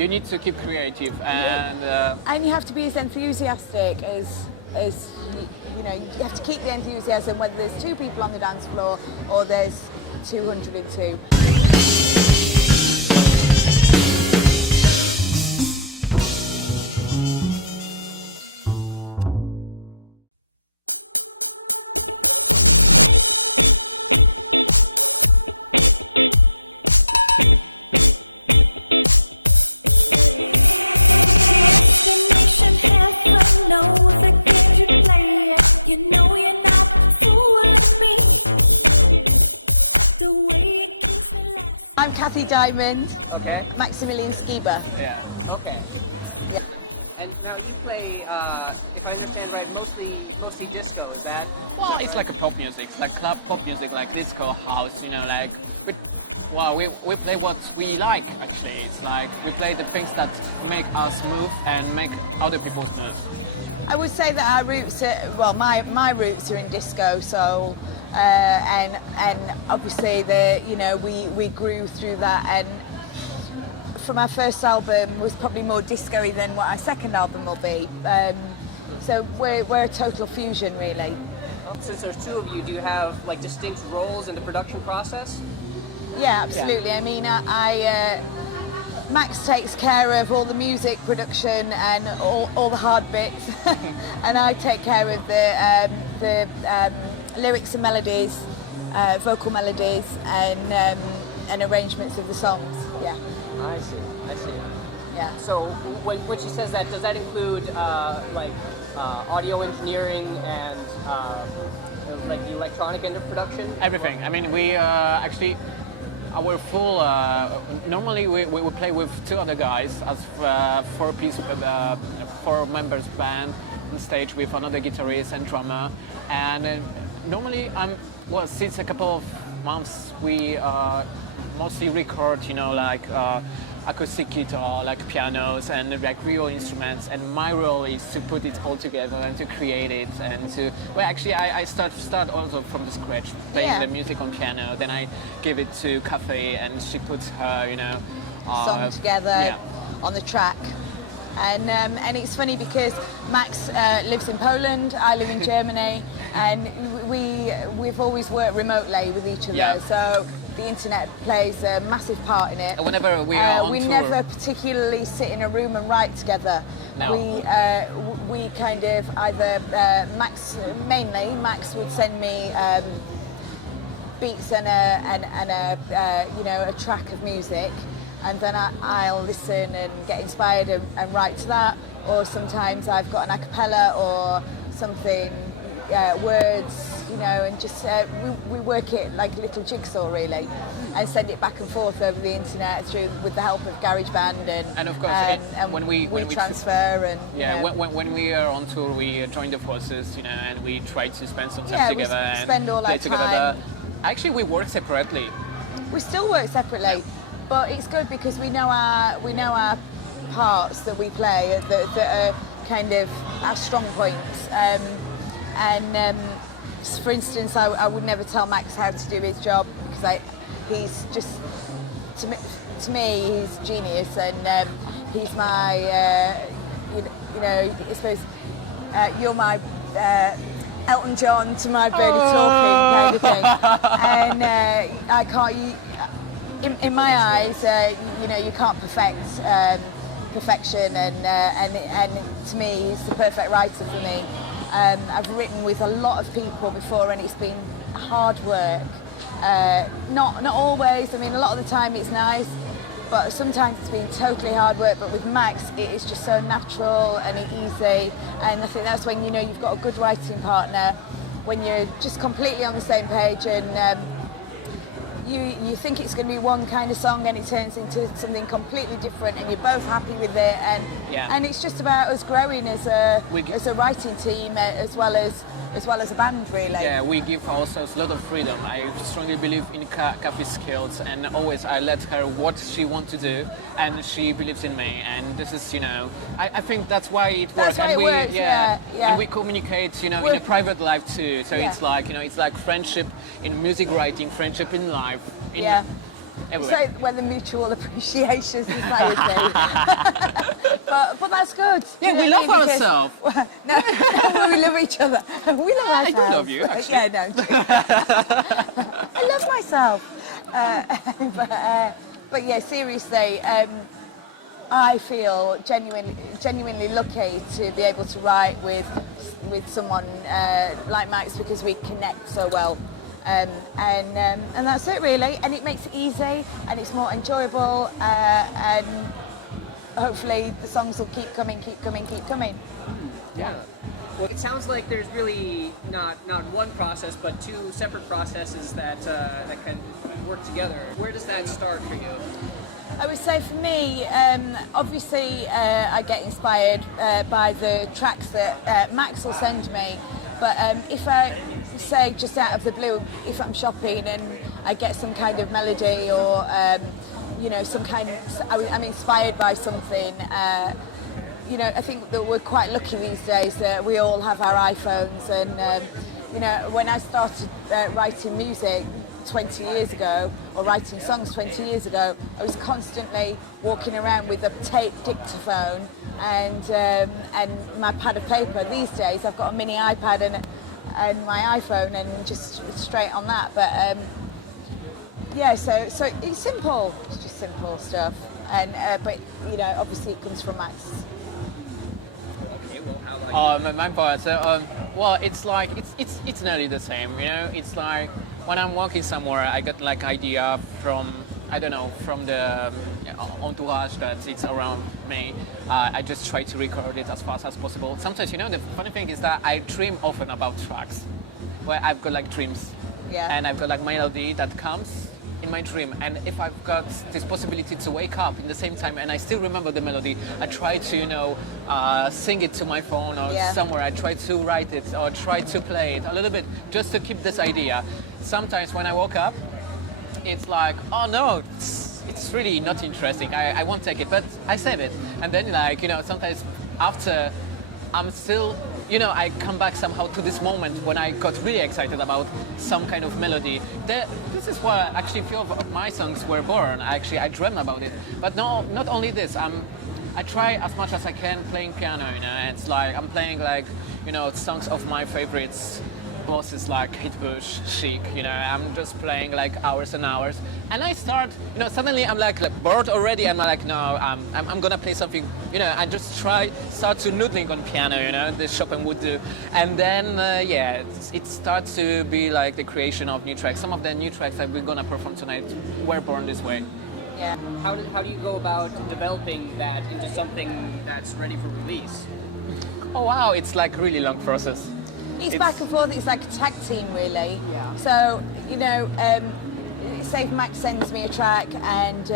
you need to keep creative and you have to be as enthusiastic as you know. You have to keep the enthusiasm whether there's 2 people on the dance floor or there's 202. I'm Kathy Diamond. Okay. Maximilian Skiba. yeah. Okay. Yeah. And now you play, if I understand right, mostly disco. Is that? Well, is it's that like a pop music, like club pop music, like disco, house, you know, like we play what we like actually. It's like we play the things that make us move and make other people move. I would say that our roots are, well, my roots are in disco, so and obviously we grew through that, and from our first album was probably more disco-y than what our second album will be. So we're a total fusion, really. Since there's 2 of you, do you have like distinct roles in the production process? Yeah, absolutely. Yeah. I mean, Max takes care of all the music production and all the hard bits, and I take care of the lyrics and melodies, vocal melodies, and arrangements of the songs. Yeah. I see. Yeah. So when she says that, does that include audio engineering and like the electronic end of production? Everything. I mean, we actually. Our full, normally we play with 2 other guys as 4 members band on stage with another guitarist and drummer, and normally since a couple of months we mostly record, you know, like acoustic guitar, like pianos and like real instruments, and my role is to put it all together and to create it and to, well, actually I start also from the scratch, playing the music on piano, then I give it to Kathy and she puts her, you know, song together on the track. And it's funny because Max lives in Poland, I live in Germany, and we've always worked remotely with each other. Yeah. So the internet plays a massive part in it. Whenever we are on we tour, never particularly sit in a room and write together. No. We kind of either Max would send me beats and a track of music, and then I'll listen and get inspired and write to that. Or sometimes I've got an a cappella or something, words, you know, and just we work it like a little jigsaw really, and send it back and forth over the internet with the help of GarageBand and of course when we transfer and when we are on tour we join the forces, you know, and we try to spend some time together and spend all play our together. time. Actually, we work separately. We still work separately, but it's good because we know our parts that we play that are kind of our strong points. For instance, I would never tell Max how to do his job because he's just, to me, he's genius, and he's my, you know, I suppose you're my Elton John to my Birdie Talking kind of thing, and I can't. In my eyes, you know, you can't perfect perfection, and to me, he's the perfect writer for me. I've written with a lot of people before, and it's been hard work. Not always. I mean, a lot of the time it's nice, but sometimes it's been totally hard work. But with Max, it is just so natural and easy, and I think that's when you know you've got a good writing partner, when you're just completely on the same page, and you think it's going to be one kind of song and it turns into something completely different, and you're both happy with it, and it's just about us growing as a writing team as well as a band, really. Yeah, we give ourselves a lot of freedom. I strongly believe in Kathy's skills, and always I let her what she wants to do, and she believes in me, and this is, you know, I think that's why it works. And and we communicate, you know, in a private life too. So it's like, you know, it's like friendship in music writing, friendship in life. everywhere. So we're the Mutual Appreciation Society. but that's good. Yeah, we love ourselves. No, we love each other. We love I ourselves. do love you, actually. Yeah, no. I love myself. But yeah, seriously, I feel genuinely lucky to be able to write with someone like Max, because we connect so well. And that's it really, and it makes it easy and it's more enjoyable, and hopefully the songs will keep coming. Yeah. Well, it sounds like there's really not one process, but two separate processes that can work together. Where does that start for you? I would say for me, obviously I get inspired by the tracks that Max will send me, but if I say just out of the blue, if I'm shopping and I get some kind of melody or some kind of, I'm inspired by something, I think that we're quite lucky these days that we all have our iPhones, and when I started writing music 20 years ago, or writing songs 20 years ago, I was constantly walking around with a tape dictaphone and my pad of paper. These days I've got a mini iPad and my iPhone, and just straight on that. But so it's simple. It's just simple stuff, and but obviously it comes from Max. Okay, well, how about you? My part. So, well, it's like it's nearly the same. It's like when I'm walking somewhere, I get like idea from from the entourage that it's around me. I just try to record it as fast as possible. Sometimes, the funny thing is that I dream often about tracks, where I've got like dreams, and I've got like melody that comes in my dream, and if I've got this possibility to wake up in the same time and I still remember the melody, I try to sing it to my phone or somewhere. I try to write it or try to play it a little bit just to keep this idea. Sometimes when I woke up, it's like, oh no, it's really not interesting, I won't take it, but I save it, and then sometimes after I'm still, I come back somehow to this moment when I got really excited about some kind of melody. This is where actually a few of my songs were born. I dreamt about it. But no, not only this. I try as much as I can playing piano. It's like I'm playing songs of my favorites. Bosses like Hitbush, Chic, I'm just playing like hours and hours, and I start, suddenly I'm like bored already, and I'm like, no, I'm gonna play something, I just start to noodling on piano, the Chopin would do, and then it starts to be like the creation of new tracks. Some of the new tracks that we're gonna perform tonight were born this way. Yeah. How do you go about developing that into something that's ready for release? Oh wow, it's like a really long process. It's back and forth. It's like a tag team, really. Yeah. So say if Max sends me a track and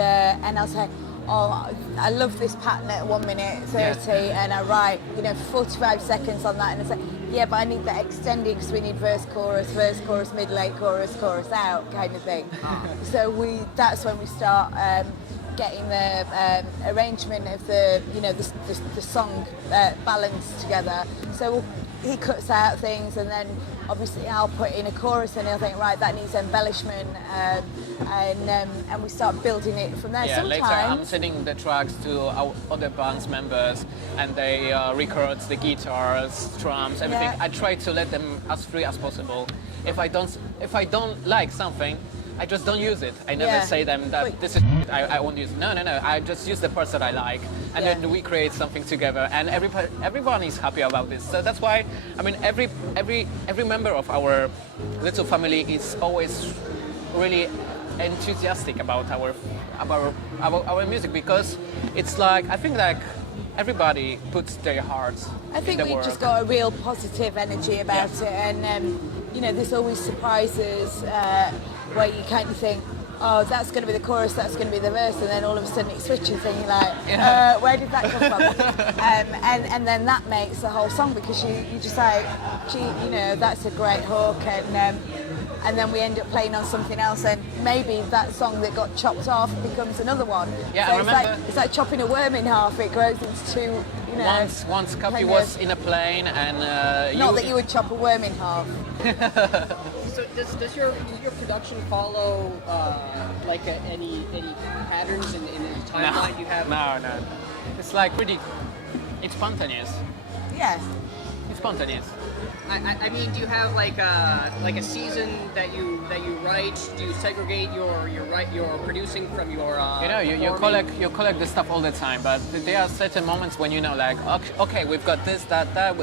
I'll say, oh, I love this pattern at 1 minute 30, and I write 45 seconds on that, and I say, yeah, but I need that extended because we need verse, chorus, mid, late, chorus out, kind of thing. So that's when we start getting the arrangement of the song balanced together. So he cuts out things, and then obviously I'll put in a chorus, and he'll think, right, that needs embellishment, and we start building it from there. Yeah, Sometimes, later I'm sending the tracks to our other band's members, and they record the guitars, drums, everything. Yeah. I try to let them as free as possible. If I don't like something, I just don't use it. I never say them that this is I won't use it. No. I just use the parts that I like, and then we create something together, and everyone is happy about this. So that's why, every member of our little family is always really enthusiastic about our music, because it's like, I think like everybody puts their hearts I think in the we've work. just got a real positive energy about it, and there's always surprises where you kind of think, oh, that's going to be the chorus, that's going to be the verse, and then all of a sudden it switches, and you're like, where did that come from? And then that makes the whole song, because you just like, gee, that's a great hook, and then we end up playing on something else, and maybe that song that got chopped off becomes another one. Yeah, so I remember. it's like chopping a worm in half. It grows into two. Once Copy was in a plane, and not that you would chop a worm in half. So does your production follow like any patterns in the timeline you have? No. It's like pretty. It's spontaneous. Yeah. It's spontaneous. I mean, do you have like a season that you write? Do you segregate your producing from your You performing? you collect the stuff all the time, but there are certain moments when you know, like, okay, we've got this, that.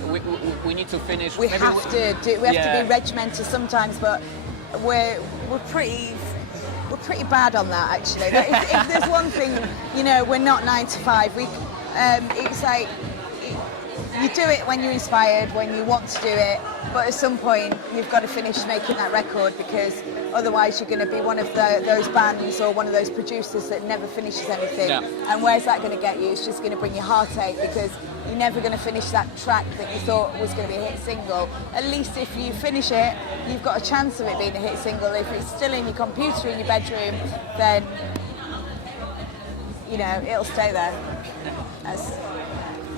We need to finish. We Maybe have to do. We have Yeah. to be regimented sometimes, but we're pretty bad on that actually. If there's one thing, we're not 9 to 5. It's like you do it when you're inspired, when you want to do it, but at some point you've got to finish making that record, because otherwise you're going to be one of those bands or one of those producers that never finishes anything. Yeah. And where's that going to get you? It's just going to bring you heartache, because you're never going to finish that track that you thought was going to be a hit single. At least if you finish it, you've got a chance of it being a hit single. If it's still in your computer in your bedroom, then it'll stay there.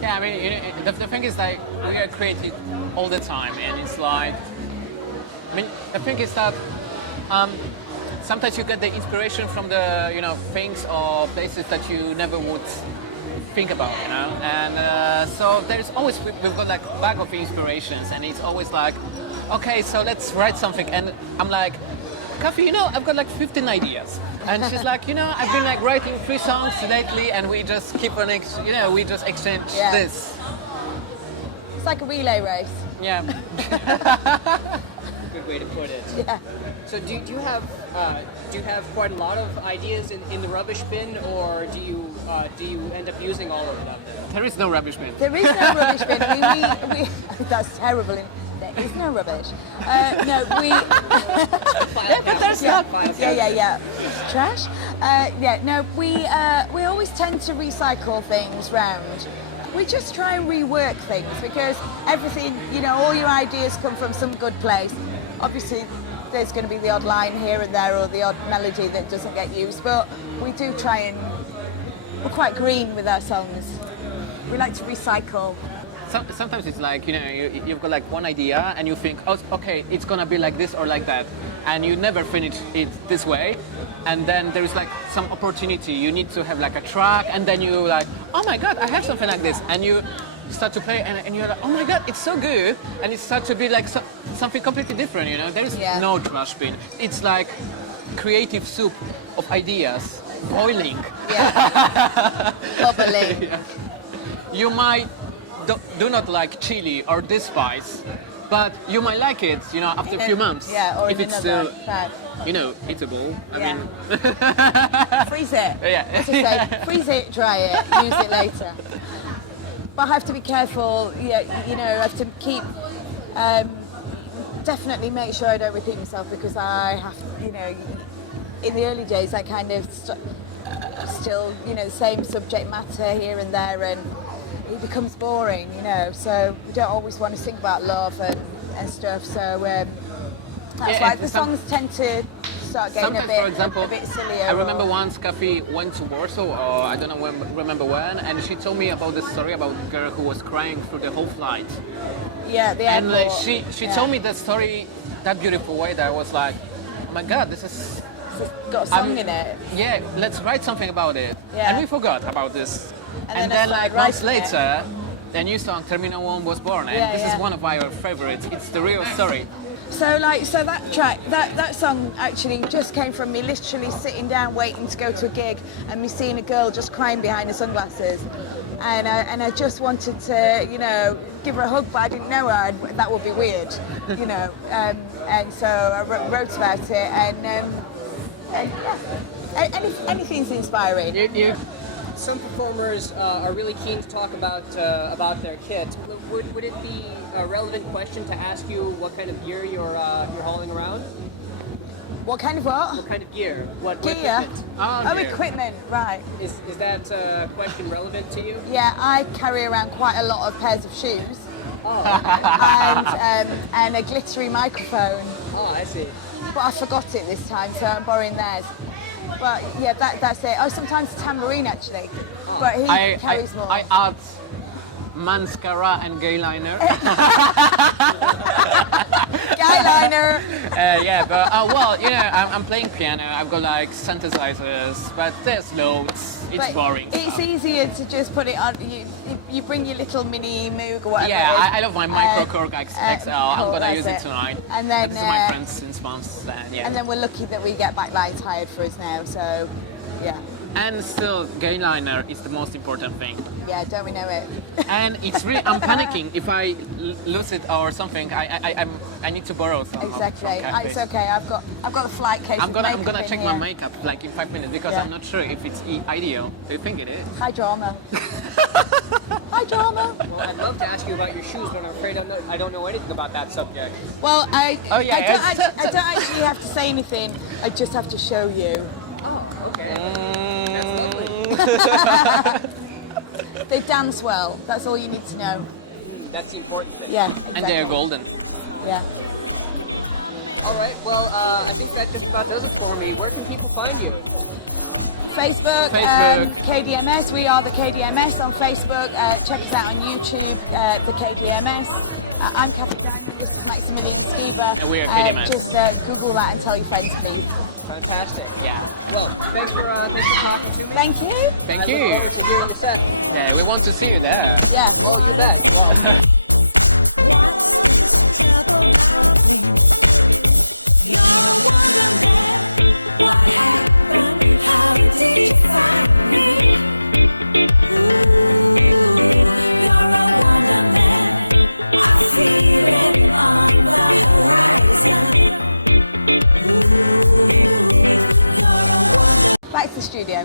Yeah, I mean, the thing is, like, we are creating all the time, and it's like, I mean, the thing is that sometimes you get the inspiration from the, things or places that you never would think about, and so there's always, we've got like a bag of inspirations, and it's always like, okay, so let's write something, and I'm like, Kathy, I've got like 15 ideas. And she's like, I've been like writing 3 songs lately, and we just keep on, we just exchange this. It's like a relay race. Yeah. Good way to put it. Yeah. So do you have quite a lot of ideas in the rubbish bin, or do you end up using all of them? There is no rubbish bin. There is no rubbish bin. We that's terrible. There is no rubbish. No, we. But there's not. Yeah. It's trash. We always tend to recycle things round. We just try and rework things, because everything, all your ideas come from some good place. Obviously, there's going to be the odd line here and there, or the odd melody that doesn't get used, but we do try and, we're quite green with our songs. We like to recycle. Sometimes it's like, you've got like one idea, and you think, oh, okay, it's gonna be like this or like that, and you never finish it this way, and then there's like some opportunity. You need to have like a track, and then you like, oh my god, I have something like this, and you start to play, and you're like, oh my god, it's so good, and it starts to be like something completely different. There's no trash bin. It's like creative soup of ideas boiling. Yeah. Bubbling. Yeah. You might do not like chili or this spice, but you might like it, after a few months. Yeah, or if in it's another still, track. eatable. I Yeah. mean, Freeze it. Yeah. As I say, freeze it, dry it, use it later. But I have to be careful. I have to keep. Definitely make sure I don't repeat myself, because I have, in the early days I kind of still, the same subject matter here and there, and it becomes boring, so we don't always want to sing about love and stuff, so that's why the songs tend to start getting sometimes, for example, a bit sillier. I remember once Kathy went to Warsaw, or I don't know remember when, and she told me about this story about a girl who was crying through the whole flight. Yeah, the And airport. she told me that story that beautiful way that I was like, oh my god, this is... It's got a song in it. Yeah, let's write something about it. Yeah. And we forgot about this. And then then I like started months writing it. later, the new song Terminal 1 was born, and this is one of our favorites. It's the real story. So that track, that song actually just came from me literally sitting down waiting to go to a gig, and me seeing a girl just crying behind her sunglasses, and I just wanted to give her a hug, but I didn't know her. That would be weird, and so I wrote about it, and anything's inspiring. Some performers are really keen to talk about their kit. Would it be a relevant question to ask you what kind of gear you're hauling around? What kind of what? What kind of gear? What Gear? equipment? Oh, gear. equipment, right. Is that question relevant to you? Yeah, I carry around quite a lot of pairs of shoes. Oh, and a glittery microphone. oh, I see. But I forgot it this time, so I'm borrowing theirs. But yeah, that's it. Oh, sometimes a tambourine actually. But he carries more. I add mascara and gay liner. eyeliner. Yeah, but well, you know, I'm playing piano. I've got like synthesizers, but there's notes. It's But boring. It's stuff. easier to just put it on. You bring your little mini Moog or whatever. Yeah, it is. I love my Micro Korg XL. I'm cool, gonna that's use it it. tonight. And then, this is my friend since months. And yeah. And then we're lucky that we get backlights hired for us now. So, yeah, And still, gain liner is the most important thing. yeah, don't we know it? And it's really, I'm panicking if I lose it or something. I need to borrow some. Exactly. From It's cafes. okay. I've got the flight case. I'm of gonna makeup in check here. my makeup like in 5 minutes because Yeah. I'm not sure if it's ideal. Do you think it is? Hi, drama. Hi, drama. Well, I'd love to ask you about your shoes, but I'm afraid I don't know anything about that subject. Well, Oh, yeah, I don't actually have to say anything. I just have to show you. Oh, okay. Mm. That's lovely. They dance well. That's all you need to know. That's the important thing. Yeah, exactly. And they're golden. Yeah. All right. Well, I think that just about does it for me. Where can people find you? Facebook. KDMS. We are the KDMS on Facebook. Check us out on YouTube, the KDMS. I'm Kathy Diamond. This is Maximilian Skiba. And we are KDMS. Just Google that and tell your friends, please. Fantastic. Yeah. Well, thanks for talking to me. Thank you. Thank I you. look forward to hearing your set. Yeah, we want to see you there. Yeah. Oh, you bet. Well, Back to the studio.